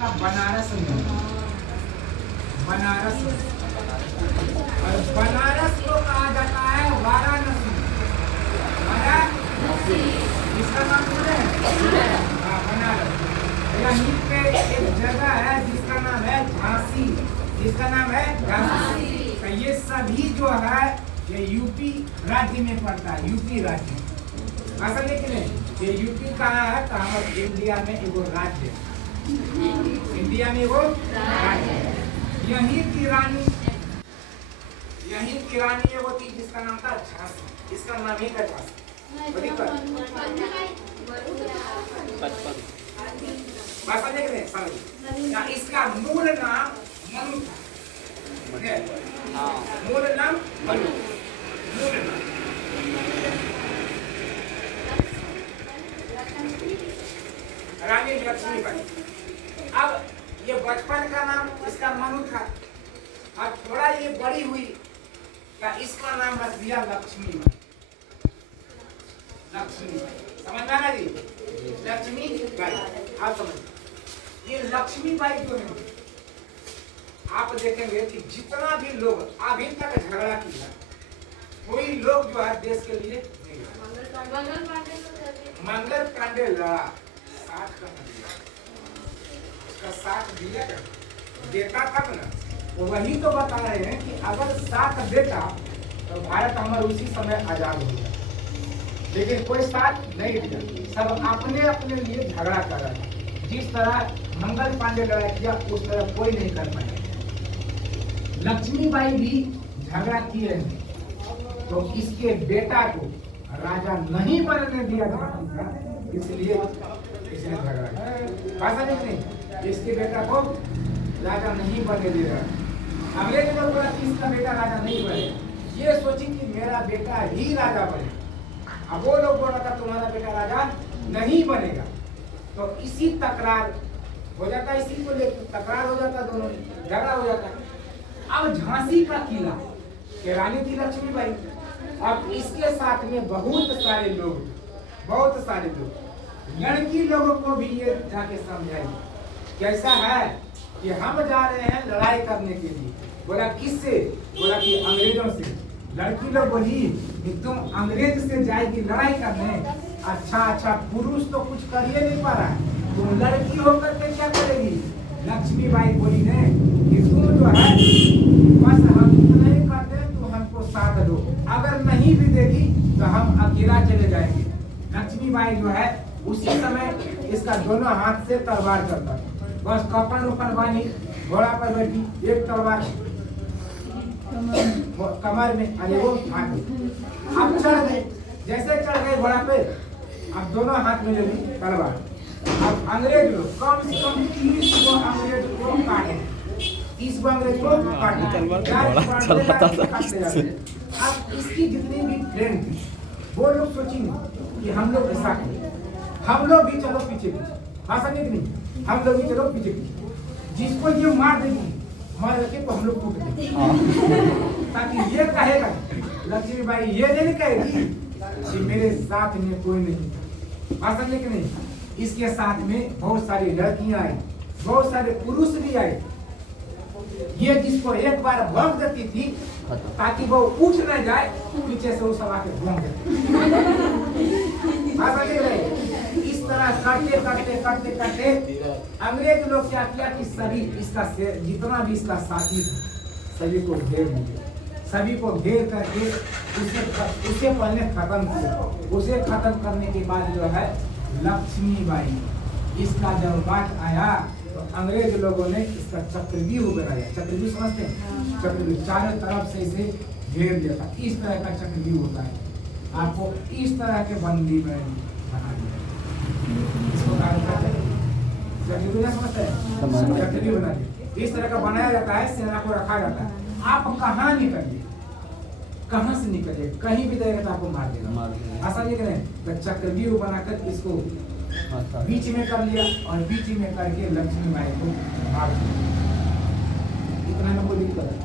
बनारस में, बनारस और बनारस को कहा जाता है वाराणसी। इसका नाम सुने? हाँ, बनारस। यहीं पे एक जगह है जिसका नाम है झांसी। जिसका नाम है झांसी। तो ये सभी जो है ये यूपी राज्य में पड़ता है। यूपी राज्य असल लेकिन ये यूपी कहाँ है? कहाँ? इंडिया में एगो राज्य, इंडिया में वो राज्य। यहीं की रानी वो थी जिसका नाम था झांसी। इसका नाम ही था झांसी। इसका मूल नाम मनु था। मूल नाम मनु। रानी लक्ष्मीबाई। अब ये बचपन का नाम इसका मनु था और थोड़ा ये बड़ी हुई तो इसका नाम रख दिया लक्ष्मीबाई। लक्ष्मीबाई समझना ना जी? लक्ष्मीबाई आप समझ। ये लक्ष्मीबाई जो है आप देखेंगे कि जितना भी लोग अभी तक झगड़ा किया कोई लोग जो है देश के लिए मंगल पांडे लड़ा, साथ का दिया, उसका साथ दिया देता तब ना। तो वही तो बता रहे हैं कि अगर साथ देता तो भारत हमारा उसी समय आजाद हो गया। लेकिन कोई साथ नहीं दिया, सब अपने अपने लिए झगड़ा कर रहा था। जिस तरह मंगल पांडे लड़ाई किया उस तरह कोई नहीं कर पाया। लक्ष्मीबाई भी झगड़ा किए तो इसके बेटा को राजा नहीं बनने दिया झांसी का, इसलिए इसने झगड़ा नहीं। इसके बेटा को राजा नहीं बनने दे रहा। अगले दिन बोला कि इसका बेटा राजा नहीं बने, ये सोची कि मेरा बेटा ही राजा बने। अब वो लोग बोल रहा था तुम्हारा बेटा राजा नहीं बनेगा। तो इसी तकरार हो जाता, इसी को लेकर तकरार हो जाता, दोनों झगड़ा हो जाता। अब झांसी का किला के रानी थी लक्ष्मीबाई। अब इसके साथ में बहुत सारे लोग, लड़की लोगों को भी ये जाके समझाई कैसा है कि हम जा रहे हैं लड़ाई करने के लिए। बोला किससे? बोला कि अंग्रेजों से। लड़की लोग बोली कि तुम अंग्रेज से जाएगी लड़ाई करने? अच्छा पुरुष तो कुछ कर ही नहीं पा रहा है, तुम लड़की होकर के क्या करेगी? लक्ष्मीबाई बोली ने कि तुम जो है बस हम नहीं करते तो हमको साथ दो, अगर नहीं भी देगी तो हम अकेला चले जाएंगे। लक्ष्मीबाई जो है उसी समय इसका दोनों हाथ से तलवार चलता था। बस कपन उपन बानी घोड़ा पर बैठी, एक तलवार कमर में अरे वो हाथ में। अब चढ़ गए, जैसे चढ़ गए घोड़ा पे, अब दोनों हाथ में ले ली तलवार। अब अंग्रेज लोग कम से कम 30 को अंग्रेज को काटे, 30 को अंग्रेज को काटे। अब इसकी जितनी भी फ्रेंड थी वो लोग सोचेंगे कि हम लोग ऐसा करें, हम लोग भी चलो पीछे हाँ समझे कि नहीं, हम लोग भी चलो पीछे जिसको ये मार देगी मार के तो हम लोग टूट देंगे। ताकि ये कहेगा लक्ष्मीबाई ये नहीं कहेगी कि मेरे साथ में कोई नहीं। हाँ समझे कि नहीं? इसके साथ में बहुत सारी लड़कियां आई, बहुत सारे पुरुष भी आए। ये जिसको एक बार भोंक देती थी ताकि वो उठ न जाए, पीछे से वो सब आके भोंक देती। इस तरह करते करते अंग्रेज लोग क्या किया कि सभी इसका जितना भी इसका साथी सभी को घेर लिया। सभी को घेर करके उसे पहले खत्म किया। उसे खत्म करने के बाद जो है लक्ष्मीबाई इसका जब बात आया तो अंग्रेज लोगों ने इसका चक्रव्यूह बनाया। चक्रव्यूह समझते हैं? चक्रव्यूह चारों तरफ से इसे घेर दिया था। इस तरह का चक्रव्यूह होता है। आपको इस तरह के बंदी में बना दिया। इसको चक्रव्यूह समझते हैं? चक्रव्यूह बना दिया। इस तरह का बनाया जाता है, सेना को रखा जाता है। आप कहाँ निकलिए, कहाँ से निकलिए, कहीं भी जाएगा तो आपको मार देगा। ऐसा नहीं करें तो चक्रव्यूह बनाकर इसको बीच में कर लिया और बीच में करके लक्ष्मीबाई को मार दिया। इतना में कोई दिक्कत है?